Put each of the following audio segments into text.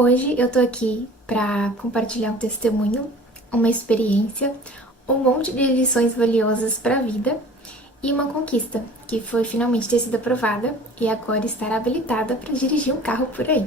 Hoje eu tô aqui pra compartilhar um testemunho, uma experiência, um monte de lições valiosas pra vida e uma conquista, que foi finalmente ter sido aprovada e agora estar habilitada pra dirigir um carro por aí.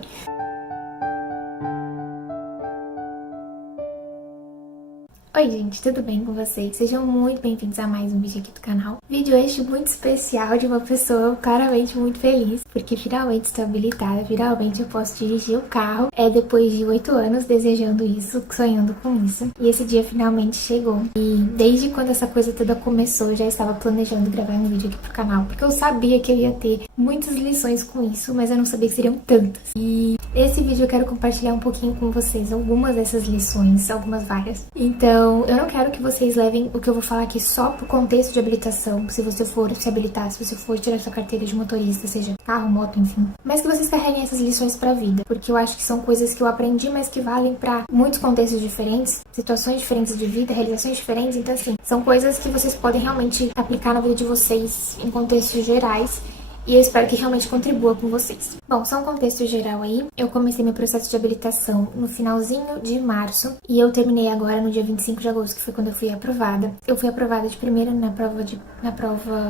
Oi gente, tudo bem com vocês? Sejam muito bem-vindos a mais um vídeo aqui do canal. Vídeo este muito especial de uma pessoa claramente muito feliz, porque finalmente estou habilitada, finalmente eu posso dirigir o carro. Depois de 8 anos desejando isso, sonhando com isso. E esse dia finalmente chegou. E desde quando essa coisa toda começou, eu já estava planejando gravar um vídeo aqui pro canal, porque eu sabia que eu ia ter muitas lições com isso, mas eu não sabia que seriam tantas. E nesse vídeo eu quero compartilhar um pouquinho com vocês algumas dessas lições, algumas várias. Então, eu não quero que vocês levem o que eu vou falar aqui só pro contexto de habilitação, se você for se habilitar, se você for tirar sua carteira de motorista, seja carro, moto, enfim. Mas que vocês carreguem essas lições pra vida, porque eu acho que são coisas que eu aprendi, mas que valem pra muitos contextos diferentes, situações diferentes de vida, realizações diferentes. Então, assim, são coisas que vocês podem realmente aplicar na vida de vocês em contextos gerais. E eu espero que realmente contribua com vocês. Bom, só um contexto geral aí. Eu comecei meu processo de habilitação no finalzinho de março e eu terminei agora no dia 25 de agosto, que foi quando eu fui aprovada. Eu fui aprovada de primeira na prova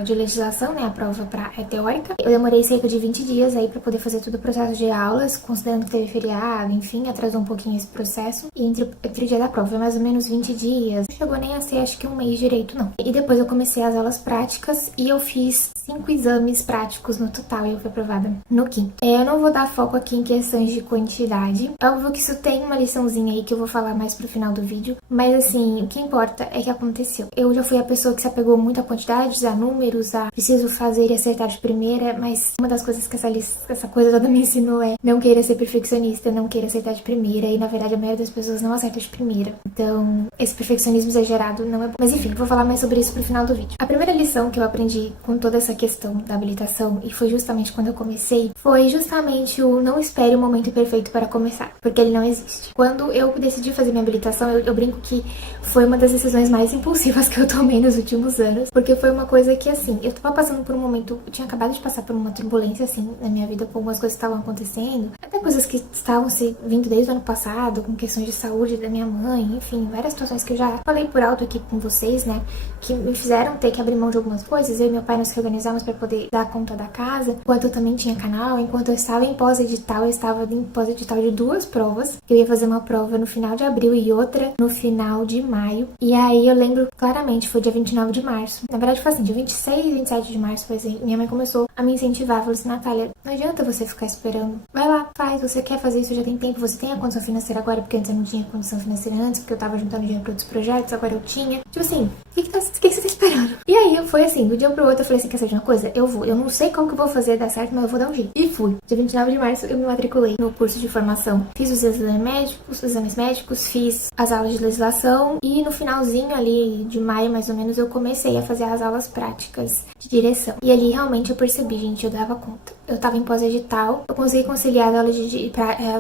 de legislação, né, a prova teórica. Eu demorei cerca de 20 dias aí pra poder fazer todo o processo de aulas, considerando que teve feriado, enfim, atrasou um pouquinho esse processo. E entre o dia da prova, foi mais ou menos 20 dias. Não chegou nem a ser, acho que um mês direito, não. E depois eu comecei as aulas práticas e eu fiz 5 exames práticos no total e eu fui aprovada no quinto. Eu não vou dar foco aqui em questões de quantidade. É óbvio que isso tem uma liçãozinha aí que eu vou falar mais pro final do vídeo, mas assim, o que importa é que aconteceu. Eu já fui a pessoa que se apegou muito a quantidades, a números, a preciso fazer e acertar de primeira, mas uma das coisas que essa coisa toda me ensinou é não queira ser perfeccionista, não queira acertar de primeira, e na verdade a maioria das pessoas não acerta de primeira. Então, esse perfeccionismo exagerado não é bom. Mas enfim, vou falar mais sobre isso pro final do vídeo. A primeira lição que eu aprendi com toda essa questão da habilitação, e foi justamente quando eu comecei, foi justamente o não espere o momento perfeito para começar, porque ele não existe. Quando eu decidi fazer minha habilitação, eu brinco que foi uma das decisões mais impulsivas que eu tomei nos últimos anos, porque foi uma coisa que, assim, eu tava passando por um momento, eu tinha acabado de passar por uma turbulência, assim, na minha vida, com algumas coisas que estavam acontecendo, até coisas que estavam se vindo desde o ano passado, com questões de saúde da minha mãe, enfim, várias situações que eu já falei por alto aqui com vocês, né, que me fizeram ter que abrir mão de algumas coisas. Eu e meu pai nos reorganizamos para poder dar conta da casa, enquanto eu também tinha canal, enquanto eu estava em pós-edital, eu estava em pós-edital de 2 provas. Eu ia fazer uma prova no final de abril e outra no final de maio. E aí eu lembro claramente, foi dia 29 de março. Na verdade foi assim, dia 26 e 27 de março, foi assim, minha mãe começou a me incentivar, falou assim: Natália, não adianta você ficar esperando. Vai lá, faz, você quer fazer isso, já tem tempo, você tem a condição financeira agora, porque antes eu não tinha condição financeira antes, porque eu tava juntando dinheiro para outros projetos, agora eu tinha. Tipo assim, o que você tá esperando? E aí foi assim, do dia pro outro eu falei assim: quer saber de uma coisa? Eu vou. Eu não sei como que eu vou fazer dar certo, mas eu vou dar um jeito. E fui. Dia 29 de março eu me matriculei no curso de formação. Fiz os exames médicos, fiz as aulas de legislação e no finalzinho ali de maio, mais ou menos, eu comecei a fazer as aulas práticas de direção. E ali realmente eu percebi, gente, eu dava conta. Eu tava em pós-edital, eu consegui conciliar as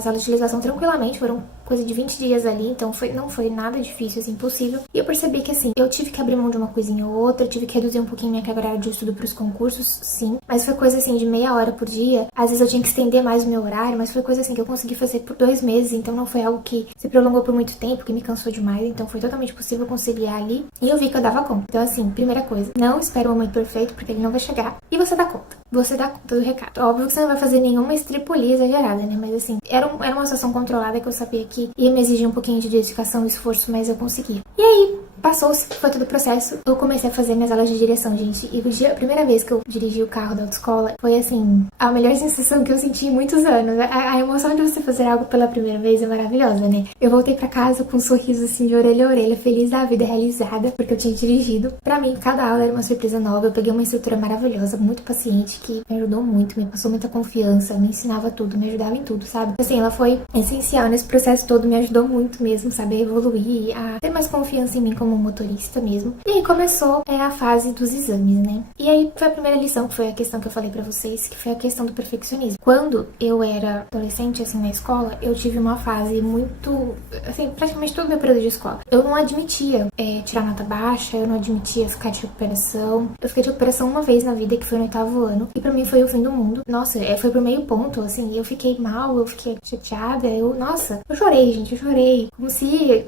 aulas de legislação tranquilamente, foram coisa de 20 dias ali, então não foi nada difícil, assim, possível. E eu percebi que, assim, eu tive que abrir mão de uma coisinha ou outra, eu tive que reduzir um pouquinho minha carga horária de estudo pros concursos, sim, mas foi coisa, assim, de meia hora por dia. Às vezes eu tinha que estender mais o meu horário, mas foi coisa, assim, que eu consegui fazer por 2 meses, então não foi algo que se prolongou por muito tempo, que me cansou demais, então foi totalmente possível conciliar ali, e eu vi que eu dava conta. Então, assim, primeira coisa, não espere o momento perfeito, porque ele não vai chegar, e você dá conta. Você dá conta do recado. Óbvio que você não vai fazer nenhuma estripulia exagerada, né? Mas assim, era uma situação controlada que eu sabia que ia me exigir um pouquinho de dedicação e esforço, mas eu conseguia. E aí, passou-se, foi todo o processo. Eu comecei a fazer minhas aulas de direção, gente. E a primeira vez que eu dirigi o carro da autoescola foi, assim, a melhor sensação que eu senti em muitos anos. A emoção de você fazer algo pela primeira vez é maravilhosa, né? Eu voltei pra casa com um sorriso, assim, de orelha a orelha, feliz da vida, realizada, porque eu tinha dirigido. Pra mim, cada aula era uma surpresa nova. Eu peguei uma instrutora maravilhosa, muito paciente, que me ajudou muito, me passou muita confiança, me ensinava tudo, me ajudava em tudo, sabe? Assim, ela foi essencial nesse processo todo, me ajudou muito mesmo, sabe? A evoluir, a ter mais confiança em mim como como motorista mesmo. E aí começou a fase dos exames, né? E aí foi a primeira lição, que foi a questão que eu falei pra vocês, que foi a questão do perfeccionismo. Quando eu era adolescente, assim, na escola, eu tive uma fase muito, assim, praticamente todo o meu período de escola. Eu não admitia tirar nota baixa, eu não admitia ficar de recuperação. Eu fiquei de recuperação uma vez na vida, que foi no 8º ano, e pra mim foi o fim do mundo. Nossa, foi pro meio ponto, assim, eu fiquei mal, eu fiquei chateada, nossa, eu chorei, gente, eu chorei. Como se,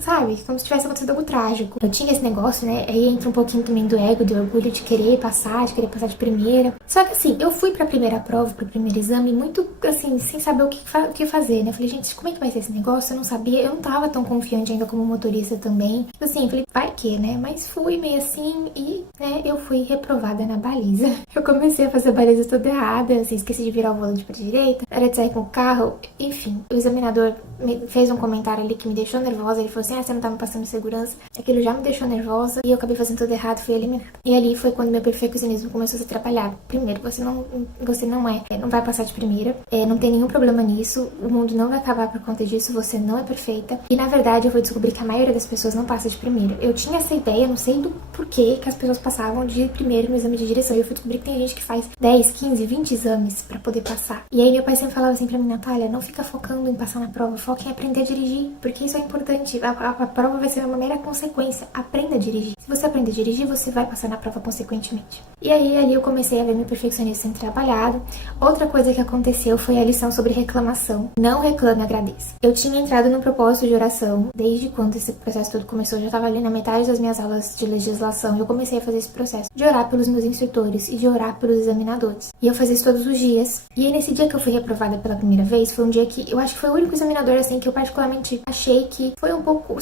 sabe, como se tivesse acontecido algo trágico. Eu tinha esse negócio, né, aí entra um pouquinho também do ego, do orgulho de querer passar de primeira. Só que assim, eu fui pra primeira prova, pro primeiro exame, muito, assim, sem saber o que fazer, né. Eu falei, gente, como é que vai ser esse negócio? Eu não sabia, eu não tava tão confiante ainda como motorista também. Assim, eu falei, vai que, né, mas fui meio assim e, né, eu fui reprovada na baliza. Eu comecei a fazer a baliza toda errada, assim, esqueci de virar o volante pra direita, era de sair com o carro, enfim. O examinador fez um comentário ali que me deixou nervosa, ele falou assim, você não tá me passando segurança. Aquilo já me deixou nervosa e eu acabei fazendo tudo errado, fui eliminada. E ali foi quando meu perfeccionismo começou a se atrapalhar. Primeiro, você não vai passar de primeira, não tem nenhum problema nisso, o mundo não vai acabar por conta disso, você não é perfeita. E na verdade eu fui descobrir que a maioria das pessoas não passa de primeira. Eu tinha essa ideia, não sei do porquê que as pessoas passavam de primeiro no exame de direção. E eu fui descobrir que tem gente que faz 10, 15, 20 exames pra poder passar. E aí meu pai sempre falava assim pra mim, Natália, não fica focando em passar na prova, foca em aprender a dirigir, porque isso é importante. A prova vai ser uma mera consequência. Aprenda a dirigir. Se você aprender a dirigir, você vai passar na prova consequentemente. E aí ali eu comecei a ver meu perfeccionismo sendo trabalhado. Outra coisa que aconteceu foi a lição sobre reclamação. Não reclame, agradeça. Eu tinha entrado no propósito de oração desde quando esse processo todo começou. Eu já estava ali na metade das minhas aulas de legislação e eu comecei a fazer esse processo de orar pelos meus instrutores e de orar pelos examinadores. E eu fazia isso todos os dias. E aí nesse dia que eu fui reprovada pela primeira vez, foi um dia que eu acho que foi o único examinador assim que eu particularmente achei que foi um pouco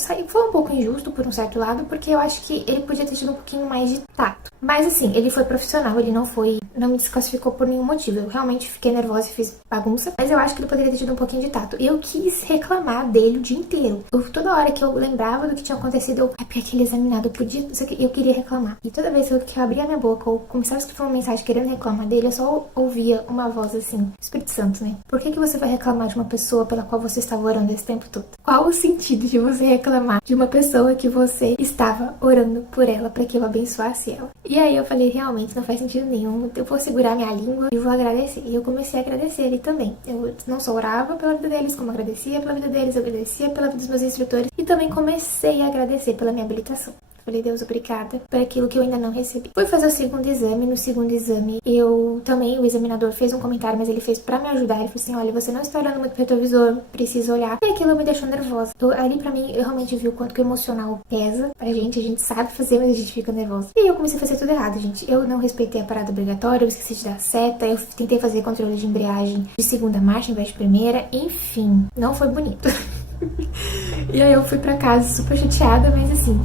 injusto por um certo lado, porque eu acho que ele podia ter tido um pouquinho mais de tato. Mas assim, ele foi profissional, ele não me desclassificou por nenhum motivo. Eu realmente fiquei nervosa e fiz bagunça, mas eu acho que ele poderia ter tido um pouquinho de tato. Eu quis reclamar dele o dia inteiro. Toda hora que eu lembrava do que tinha acontecido, porque aquele examinado podia, eu queria reclamar. E toda vez que eu abria minha boca ou começava a escrever uma mensagem querendo reclamar dele, eu só ouvia uma voz assim, Espírito Santo, né? Por que você vai reclamar de uma pessoa pela qual você estava orando esse tempo todo? Qual o sentido de você reclamar de uma pessoa que você estava orando por ela para que eu abençoasse ela? E aí eu falei, realmente não faz sentido nenhum, eu vou segurar minha língua e vou agradecer. E eu comecei a agradecer ele também. Eu não só orava pela vida deles, como agradecia pela vida deles, agradecia pela vida dos meus instrutores e também comecei a agradecer pela minha habilitação. Falei, Deus, obrigada por aquilo que eu ainda não recebi. Fui fazer o segundo exame. No segundo exame, o examinador fez um comentário, mas ele fez pra me ajudar. Ele falou assim, olha, você não está olhando muito pro retrovisor, precisa olhar. E aquilo me deixou nervosa. Ali pra mim, eu realmente vi o quanto que o emocional pesa pra gente. A gente sabe fazer, mas a gente fica nervosa. E aí eu comecei a fazer tudo errado, gente. Eu não respeitei a parada obrigatória, eu esqueci de dar seta, eu tentei fazer controle de embreagem de segunda marcha em vez de primeira. Enfim, não foi bonito. E aí eu fui pra casa super chateada, mas assim,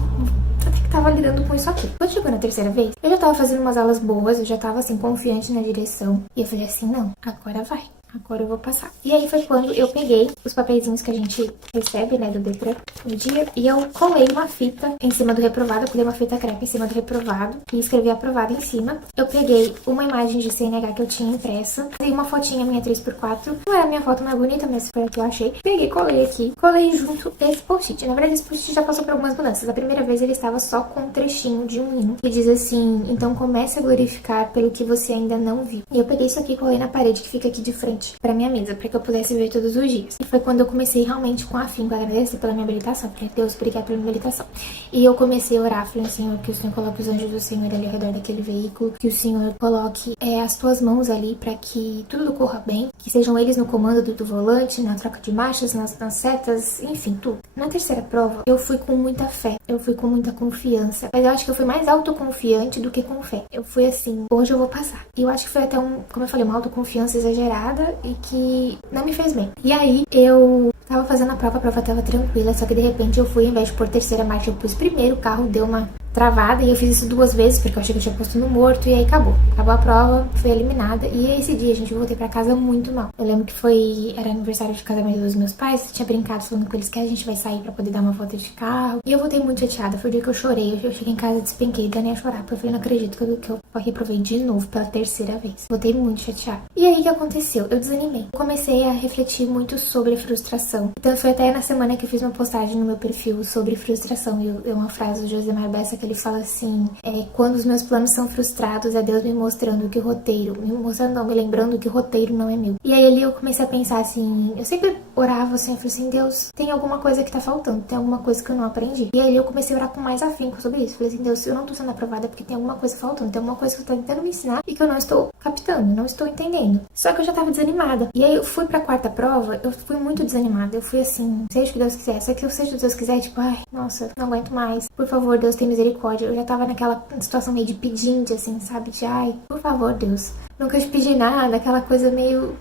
até que tava lidando com isso aqui. Quando chegou na terceira vez, eu já tava fazendo umas aulas boas, eu já tava assim, confiante na direção. E eu falei assim, não, agora vai. Agora eu vou passar. E aí foi quando eu peguei os papeizinhos que a gente recebe, né, do Detran no dia. E eu colei uma fita em cima do reprovado. Eu colei uma fita crepe em cima do reprovado. E escrevi aprovado em cima. Eu peguei uma imagem de CNH que eu tinha impressa. Fiz uma fotinha minha 3x4. Não era a minha foto mais bonita, mas foi a que eu achei. Peguei, colei aqui. Colei junto esse post-it. Na verdade, esse post-it já passou por algumas mudanças. A primeira vez ele estava só com um trechinho de um hino. Que diz assim, então comece a glorificar pelo que você ainda não viu. E eu peguei isso aqui e colei na parede que fica aqui de frente para minha mesa, para que eu pudesse ver todos os dias. E foi quando eu comecei realmente com afinco a agradecer pela minha habilitação. Falei, Deus, obrigado pela minha habilitação. E eu comecei a orar, falei, Senhor, que o Senhor coloque os anjos do Senhor ali ao redor daquele veículo, que o Senhor coloque as tuas mãos ali para que tudo corra bem, que sejam eles no comando do volante, na troca de marchas, nas setas, enfim, tudo. Na terceira prova, eu fui com muita fé, eu fui com muita confiança, mas eu acho que eu fui mais autoconfiante do que com fé. Eu fui assim, hoje eu vou passar. E eu acho que foi até como eu falei, uma autoconfiança exagerada e que não me fez bem. E aí eu tava fazendo a prova tava tranquila, só que de repente eu fui, ao invés de pôr terceira marcha, eu pus primeiro, o carro deu uma travada, e eu fiz isso 2 vezes, porque eu achei que eu tinha posto no morto, e aí acabou. Acabou a prova, fui eliminada, e esse dia, gente, eu voltei pra casa muito mal. Eu lembro que era aniversário de casamento dos meus pais, eu tinha brincado falando com eles que a gente vai sair pra poder dar uma volta de carro, e eu voltei muito chateada, foi o dia que eu chorei, eu cheguei em casa, despenquei, ganhei a chorar, porque eu falei, não acredito que eu reprovei de novo pela 3ª vez. Voltei muito chateada. E aí, o que aconteceu? Eu desanimei. Comecei a refletir muito sobre frustração. Então, foi até na semana que eu fiz uma postagem no meu perfil sobre frustração, e é uma frase do Josemar Bessa que ele fala assim, quando os meus planos são frustrados, é Deus me mostrando que o roteiro, me lembrando que o roteiro não é meu. E aí ali eu comecei a pensar assim, eu sempre orava assim, eu falei assim, Deus, tem alguma coisa que tá faltando, tem alguma coisa que eu não aprendi. E aí eu comecei a orar com mais afinco sobre isso. Falei assim, Deus, se eu não tô sendo aprovada é porque tem alguma coisa faltando, tem alguma coisa que você tá tentando me ensinar e que eu não estou captando, não estou entendendo. Só que eu já tava desanimada. E aí eu fui pra 4ª prova, eu fui muito desanimada. Eu fui assim, seja o que Deus quiser. Só que eu seja o que Deus quiser, tipo, ai, nossa, não aguento mais. Por favor, Deus, tem misericórdia. Eu já tava naquela situação meio de pedinte, assim, sabe? De, ai, por favor, Deus. Nunca te pedi nada, aquela coisa meio,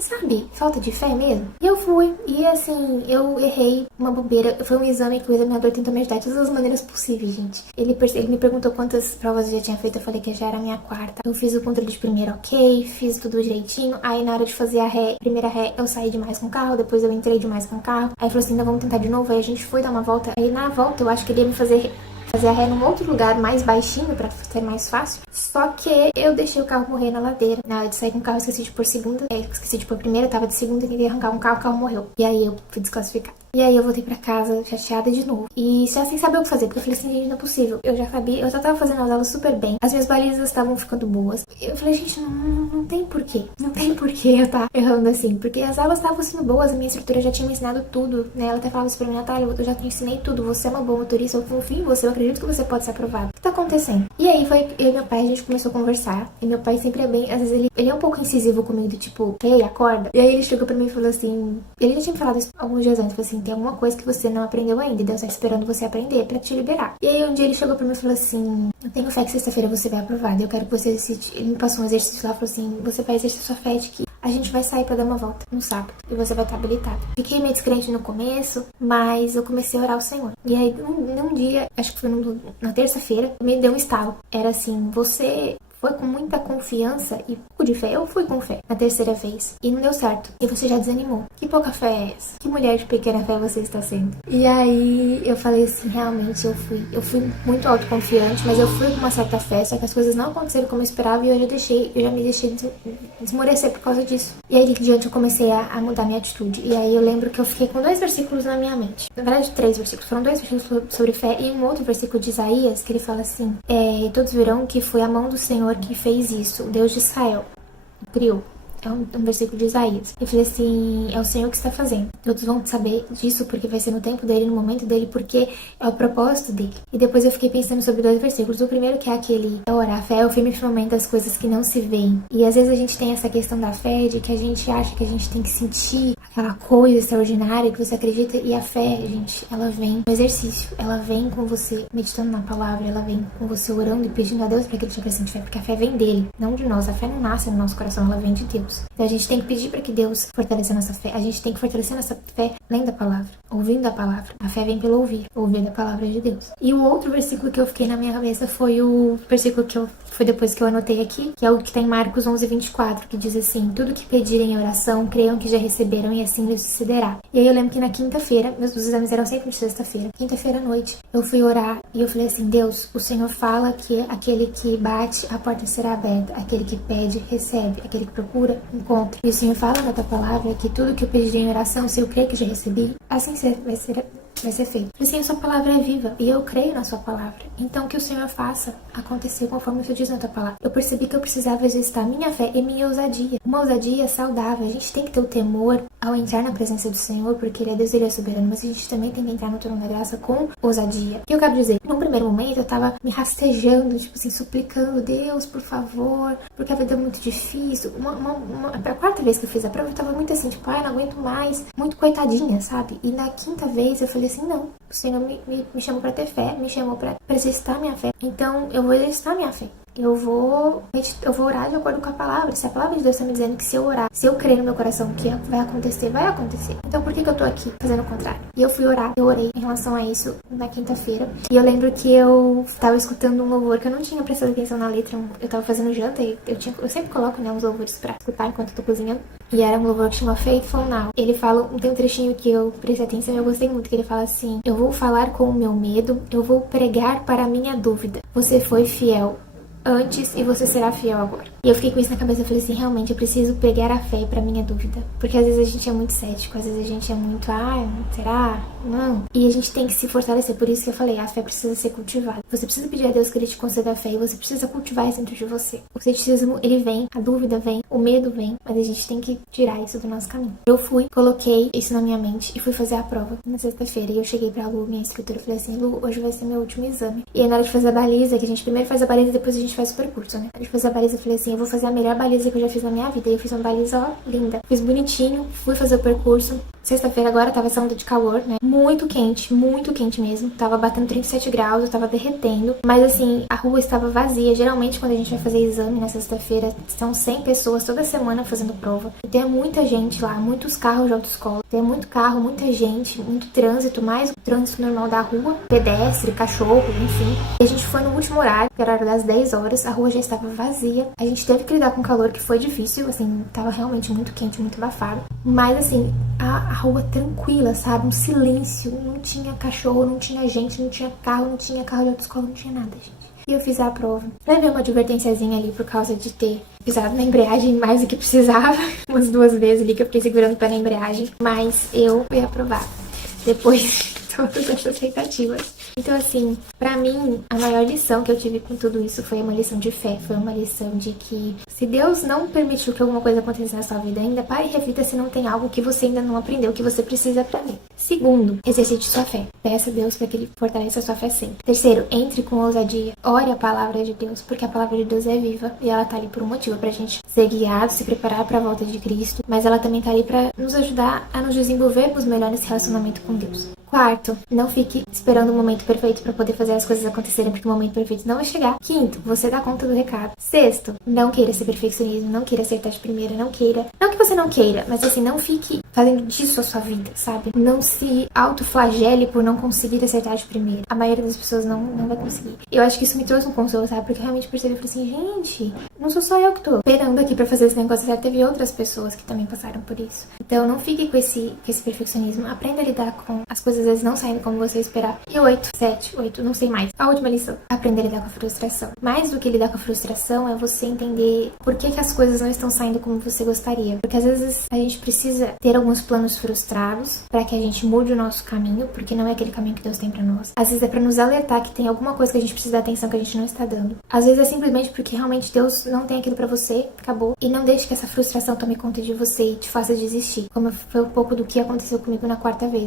sabe, falta de fé mesmo. E eu fui, e assim, eu errei uma bobeira. Foi um exame que o examinador tentou me ajudar de todas as maneiras possíveis, gente. Ele me perguntou quantas provas eu já tinha feito, eu falei que já era a minha 4ª. Eu fiz o controle de primeiro ok, fiz tudo direitinho. Aí na hora de fazer a primeira ré, eu saí demais com o carro, depois eu entrei demais com o carro. Aí falou assim, não, vamos tentar de novo. Aí a gente foi dar uma volta. Aí na volta eu acho que ele ia me fazer a ré num outro lugar mais baixinho pra ser mais fácil. Só que eu deixei o carro morrer na ladeira. Na hora de sair com o carro, eu esqueci de pôr segunda. Esqueci de pôr primeira, tava de segunda, tentei arrancar um carro, o carro morreu. E aí eu fui desclassificada. E aí eu voltei pra casa chateada de novo. E já sem saber o que fazer, porque eu falei assim, gente, não é possível. Eu já sabia, eu já tava fazendo as aulas super bem. As minhas balizas estavam ficando boas. Eu falei, gente, não tem porquê. Não tem porquê eu tá errando assim. Porque as aulas estavam sendo boas, a minha instrutora já tinha me ensinado tudo, né? Ela até falava isso pra mim, Natália, eu já te ensinei tudo. Você é uma boa motorista, eu confio em você, eu acredito que você pode ser aprovado. O que tá acontecendo? E aí foi eu e meu pai, a gente começou a conversar. E meu pai sempre é bem, às vezes ele é um pouco incisivo comigo, do tipo, ei, acorda. E aí ele chegou pra mim e falou assim, ele já tinha me falado isso alguns dias antes, falou assim, tem alguma coisa que você não aprendeu ainda, e Deus tá esperando você aprender pra te liberar. E aí um dia ele chegou pra mim e falou assim, eu tenho fé que sexta-feira você vai aprovar, eu quero que você exercite. Ele me passou um exercício lá, falou assim, você vai exercer sua fé de que a gente vai sair pra dar uma volta no sábado e você vai estar habilitado. Fiquei meio descrente no começo, mas eu comecei a orar ao Senhor. E aí, num dia, acho que foi na terça-feira, me deu um estalo. Era assim, você foi com muita confiança e pouco de fé. Eu fui com fé na 3ª vez e não deu certo. E você já desanimou. Que pouca fé é essa? Que mulher de pequena fé você está sendo? E aí eu falei assim, realmente eu fui muito autoconfiante, mas eu fui com uma certa fé, só que as coisas não aconteceram como eu esperava e eu já me deixei desmorecer por causa disso. E aí de diante eu comecei a mudar minha atitude. E aí eu lembro que eu fiquei com 2 versículos na minha mente. Na verdade, 3 versículos. Foram 2 versículos sobre fé e um outro versículo de Isaías que ele fala assim, todos verão que foi a mão do Senhor que fez isso, o Deus de Israel criou. É um versículo de Isaías. Eu falei assim, é o Senhor que está fazendo. Todos vão saber disso porque vai ser no tempo dele, no momento dele, porque é o propósito dele. E depois eu fiquei pensando sobre 2 versículos. O primeiro que é aquele, orar, a fé é o firme fundamento das coisas que não se veem. E às vezes a gente tem essa questão da fé, de que a gente acha que a gente tem que sentir aquela coisa extraordinária que você acredita. E a fé, gente, ela vem no exercício. Ela vem com você meditando na palavra, ela vem com você orando e pedindo a Deus para que ele te acrescente fé. Porque a fé vem dele, não de nós. A fé não nasce no nosso coração, ela vem de Deus. Então a gente tem que pedir para que Deus fortaleça a nossa fé. A gente tem que fortalecer nossa fé lendo a palavra, ouvindo a palavra. A fé vem pelo ouvir a palavra de Deus. E o outro versículo que eu fiquei na minha cabeça foi o versículo foi depois que eu anotei aqui, que é o que está em Marcos 11:24, que diz assim, tudo que pedirem em oração, creiam que já receberam e assim lhes sucederá. E aí eu lembro que na quinta-feira, meus exames eram sempre de sexta-feira, quinta-feira à noite, eu fui orar e eu falei assim, Deus, o Senhor fala que aquele que bate, a porta será aberta, aquele que pede, recebe, aquele que procura, encontra. E o Senhor fala na tua palavra que tudo que eu pedirei em oração, se eu crer que já recebi, assim vai ser feito. Assim, a sua palavra é viva e eu creio na sua palavra. Então, que o Senhor faça acontecer conforme você diz na tua palavra. Eu percebi que eu precisava exercitar minha fé e minha ousadia. Uma ousadia saudável. A gente tem que ter o temor ao entrar na presença do Senhor, porque Ele é Deus, Ele é soberano, mas a gente também tem que entrar no trono da graça com ousadia. O que eu quero dizer? Num primeiro momento, eu tava me rastejando, tipo assim, suplicando, Deus, por favor, porque a vida é muito difícil. A 4ª vez que eu fiz a prova, eu tava muito assim, tipo, ai, não aguento mais, muito coitadinha, sabe? E na 5ª vez, eu falei assim, não, o Senhor me chamou pra ter fé, me chamou pra exercitar minha fé, então eu vou exercitar minha fé. eu vou orar de acordo com a palavra. Se a palavra de Deus tá me dizendo que se eu orar, se eu crer no meu coração que vai acontecer, vai acontecer. Então por que eu tô aqui fazendo o contrário? E eu fui orar, eu orei em relação a isso na quinta-feira. E eu lembro que eu tava escutando um louvor que eu não tinha prestado atenção na letra. Eu tava fazendo janta e eu sempre coloco, né, uns louvores pra escutar enquanto eu tô cozinhando. E era um louvor que chama Faithful Now. Ele fala, tem um trechinho que eu prestei atenção e eu gostei muito, que ele fala assim: eu vou falar com o meu medo, eu vou pregar para a minha dúvida. Você foi fiel antes e você será fiel agora. E eu fiquei com isso na cabeça, eu falei assim, realmente eu preciso pegar a fé pra minha dúvida. Porque às vezes a gente é muito cético, às vezes a gente é muito, será? Não. E a gente tem que se fortalecer, por isso que eu falei, a fé precisa ser cultivada. Você precisa pedir a Deus que Ele te conceda a fé e você precisa cultivar isso dentro de você. O ceticismo, ele vem, a dúvida vem, o medo vem, mas a gente tem que tirar isso do nosso caminho. Eu fui, coloquei isso na minha mente e fui fazer a prova na sexta-feira. E eu cheguei pra Lu, minha instrutora, e falei assim, Lu, hoje vai ser meu último exame. E aí na hora de fazer a baliza, que a gente primeiro faz a baliza e depois a gente faz o percurso, né? A gente fez a baliza, eu falei assim, eu vou fazer a melhor baliza que eu já fiz na minha vida. E eu fiz uma baliza, ó, linda. Fiz bonitinho, fui fazer o percurso. Sexta-feira agora tava essa onda de calor, né? Muito quente mesmo. Tava batendo 37 graus, eu tava derretendo. Mas assim, a rua estava vazia. Geralmente quando a gente vai fazer exame na sexta-feira, são 100 pessoas toda semana fazendo prova. E tem muita gente lá, muitos carros de autoescola. Tem muito carro, muita gente, muito trânsito, mais o trânsito normal da rua. Pedestre, cachorro, enfim. E a gente foi no último horário, que era a hora das 10 horas. A rua já estava vazia. A gente teve que lidar com o calor, que foi difícil. Assim, tava realmente muito quente, muito abafado. Mas assim, a rua tranquila, sabe? Um silêncio, não tinha cachorro, não tinha gente, não tinha carro de autoescola, não tinha nada, gente. E eu fiz a prova. Levei uma advertênciazinha ali por causa de ter pisado na embreagem mais do que precisava. Umas 2 vezes ali que eu fiquei segurando o pé na embreagem. Mas eu fui aprovada. Depois de todas essas tentativas. Então, assim, pra mim, a maior lição que eu tive com tudo isso foi uma lição de fé. Foi uma lição de que se Deus não permitiu que alguma coisa aconteça na sua vida ainda, pare e reflita se não tem algo que você ainda não aprendeu, que você precisa aprender. Segundo, exercite sua fé. Peça a Deus para que Ele fortaleça a sua fé sempre. Terceiro, entre com ousadia. Ore a palavra de Deus, porque a palavra de Deus é viva e ela tá ali por um motivo, pra gente ser guiado, se preparar pra volta de Cristo, mas ela também tá ali pra nos ajudar a nos desenvolvermos melhor nesse relacionamento com Deus. Quarto, não fique esperando o momento perfeito para poder fazer as coisas acontecerem, porque o momento perfeito não vai chegar. Quinto, você dá conta do recado. Sexto, não queira ser perfeccionismo, não queira acertar de primeira, não queira. Não que você não queira, mas assim, não fique fazendo disso a sua vida, sabe? Não se autoflagele por não conseguir acertar de primeira. A maioria das pessoas não vai conseguir. Eu acho que isso me trouxe um consolo, sabe? Porque eu realmente percebi, eu falei assim, gente, não sou só eu que tô esperando aqui pra fazer esse negócio certo. Teve outras pessoas que também passaram por isso. Então, não fique com esse perfeccionismo. Aprenda a lidar com as coisas às vezes não saindo como você esperar. E 8, não sei mais. A última lição. Aprender a lidar com a frustração. Mais do que lidar com a frustração é você entender por que as coisas não estão saindo como você gostaria. Porque às vezes a gente precisa ter alguns planos frustrados para que a gente mude o nosso caminho, porque não é aquele caminho que Deus tem pra nós. Às vezes é pra nos alertar que tem alguma coisa que a gente precisa dar atenção que a gente não está dando. Às vezes é simplesmente porque realmente Deus não tem aquilo pra você, acabou. E não deixe que essa frustração tome conta de você e te faça desistir. Como foi um pouco do que aconteceu comigo na quarta vez.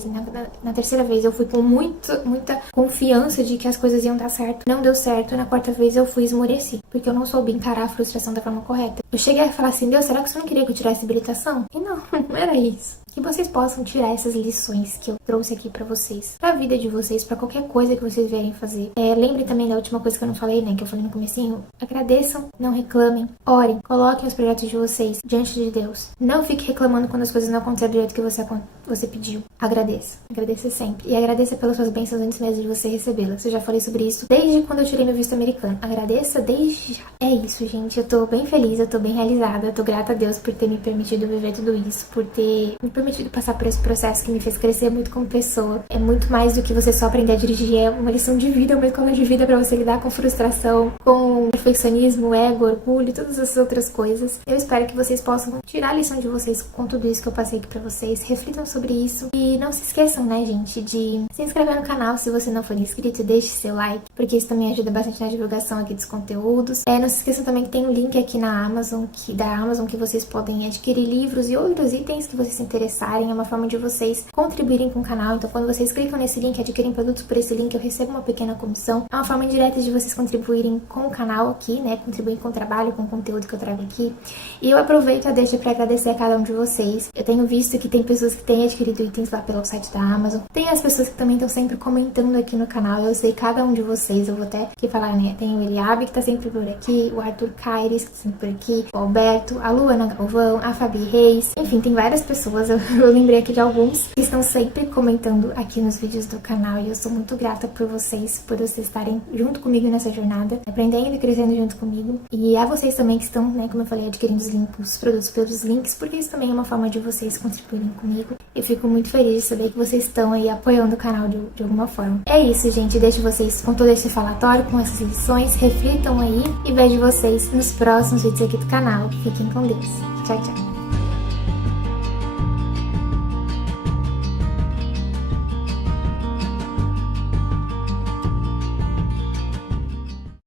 Na terceira vez eu fui com muita confiança de que as coisas iam dar certo. Não deu certo. Na quarta vez eu fui esmoreci, porque eu não soube encarar a frustração da forma correta. Eu cheguei a falar assim, Deus, será que você não queria que eu tirasse habilitação? E não era isso. Que vocês possam tirar essas lições que eu trouxe aqui pra vocês, pra vida de vocês, pra qualquer coisa que vocês vierem fazer. Lembre também da última coisa que eu não falei, né, que eu falei no comecinho. Agradeçam, não reclamem, orem, coloquem os projetos de vocês diante de Deus. Não fique reclamando quando as coisas não acontecerem do jeito que você pediu. Agradeça sempre. E agradeça pelas suas bênçãos antes mesmo de você recebê-las. Eu já falei sobre isso desde quando eu tirei meu visto americano. Agradeça desde já. É isso, gente. Eu tô bem feliz, eu tô bem realizada. Eu tô grata a Deus por ter me permitido viver tudo isso, por ter me permitido passar por esse processo que me fez crescer muito como pessoa. É muito mais do que você só aprender a dirigir, é uma lição de vida, uma escola de vida pra você lidar com frustração, com perfeccionismo, ego, orgulho e todas essas outras coisas. Eu espero que vocês possam tirar a lição de vocês com tudo isso que eu passei aqui pra vocês, reflitam sobre isso e não se esqueçam, né, gente, de se inscrever no canal se você não for inscrito, deixe seu like, porque isso também ajuda bastante na divulgação aqui dos conteúdos. Não se esqueçam também que tem um link aqui na Amazon, da Amazon, que vocês podem adquirir livros e outros itens que vocês se interessarem. É uma forma de vocês contribuírem com o canal. Então, quando vocês clicam nesse link, adquirem produtos por esse link, eu recebo uma pequena comissão. É uma forma indireta de vocês contribuírem com o canal aqui, né? Contribuírem com o trabalho, com o conteúdo que eu trago aqui. E eu aproveito a deixa para agradecer a cada um de vocês. Eu tenho visto que tem pessoas que têm adquirido itens lá pelo site da Amazon. Tem as pessoas que também estão sempre comentando aqui no canal, eu sei cada um de vocês, eu vou até aqui falar, né? Tem o Eliabe, que tá sempre por aqui, o Arthur Caires, que tá sempre por aqui, o Alberto, a Luana Galvão, a Fabi Reis, enfim, tem várias pessoas, eu lembrei aqui de alguns, que estão sempre comentando aqui nos vídeos do canal, e eu sou muito grata por vocês estarem junto comigo nessa jornada, aprendendo e crescendo junto comigo, e a vocês também que estão, né, como eu falei, adquirindo os produtos pelos links, porque isso também é uma forma de vocês contribuírem comigo. Eu fico muito feliz de saber que vocês estão aí apoiando o canal de alguma forma. É isso, gente, deixo vocês com todo esse falatório, com essas lições, reflitam aí, e vejo vocês nos próximos vídeos aqui do canal. Fiquem com Deus. Tchau, tchau.